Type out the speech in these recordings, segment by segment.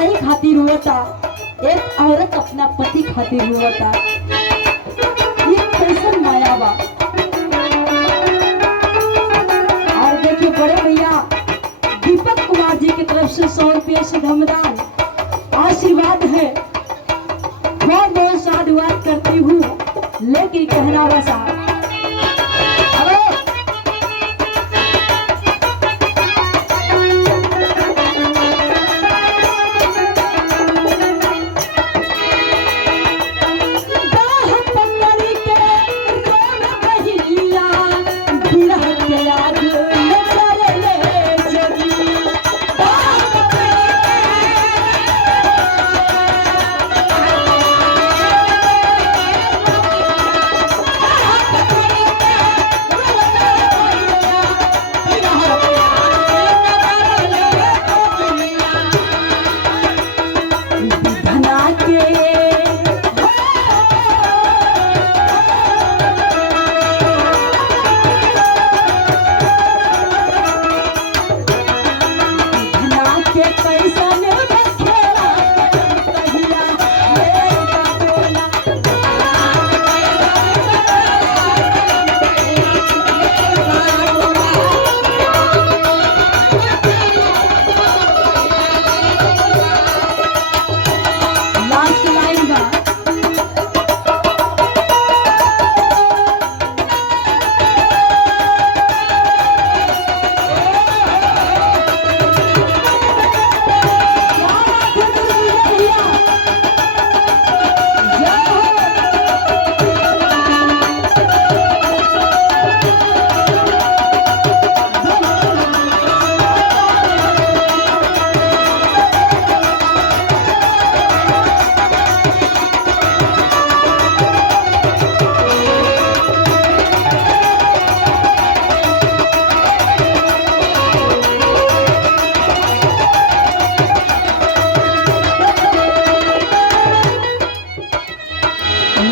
भाई खातिर रोता, एक औरत अपना पति खातिर रोता। ये कैसन माया बा। और देखिए बड़े भैया दीपक कुमार जी की तरफ से 100 रुपये से धमदान आशीर्वाद है। बहुत बहुत साधुवाद करती हूँ, लेकिन कहना वैसा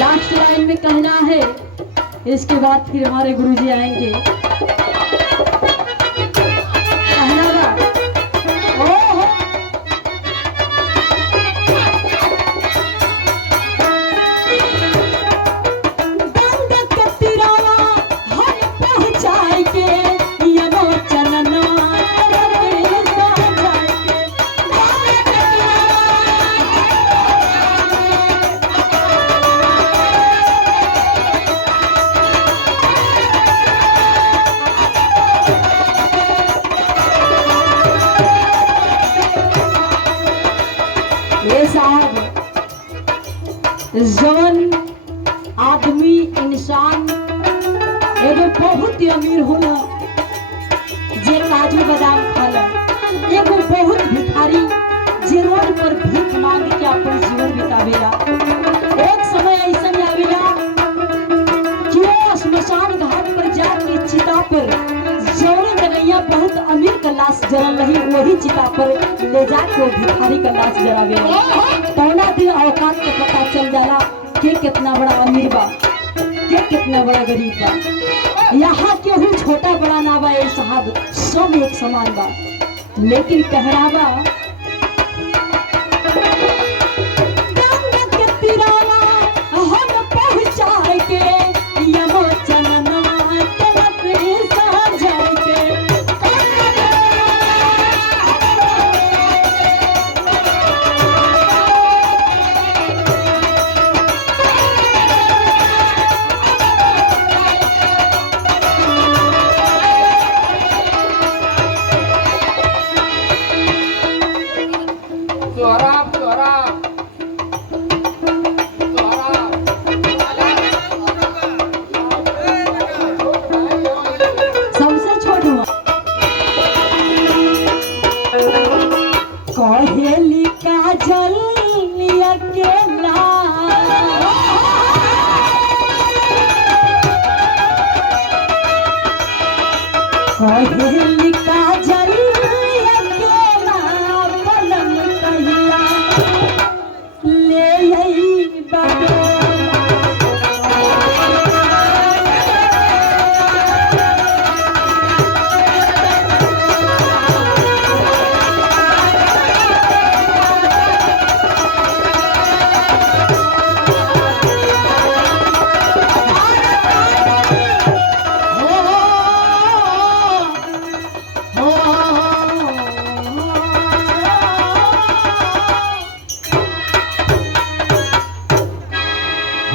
लास्ट लाइन में कहना है, इसके बाद फिर हमारे गुरुजी आएंगे। कहना बा, ओहो गंग के तिराना हम पहुंचाए के यनो चनना साहब जवन आदमी इंसान एगो बहुत ही अमीर होला जे काजू बादाम खाला, एगो बहुत भिखारी जे रोड पर भीख मांग के अपन जीवन बितावेला। एक समय ऐसा आवेला कि वो स्मशान घाट पर जाके चिता पर जौने जनैया बहुत अमीर का लाश जरल रही, वही चिता पर ले जाके वो भिखारी का लाश जरावेला। तौना दिन औकात के पता चल जाला कि कितना बड़ा अमीर बा, कि कितना बड़ा गरीब बा। यहाँ केहू छोटा बड़ा ना बा साहब, सब एक समान बा। लेकिन कहरावा गंग के तिराना हम पहुंचाए के यमो चनना तलप साझाए के। कहेली काजल अकेला कहेली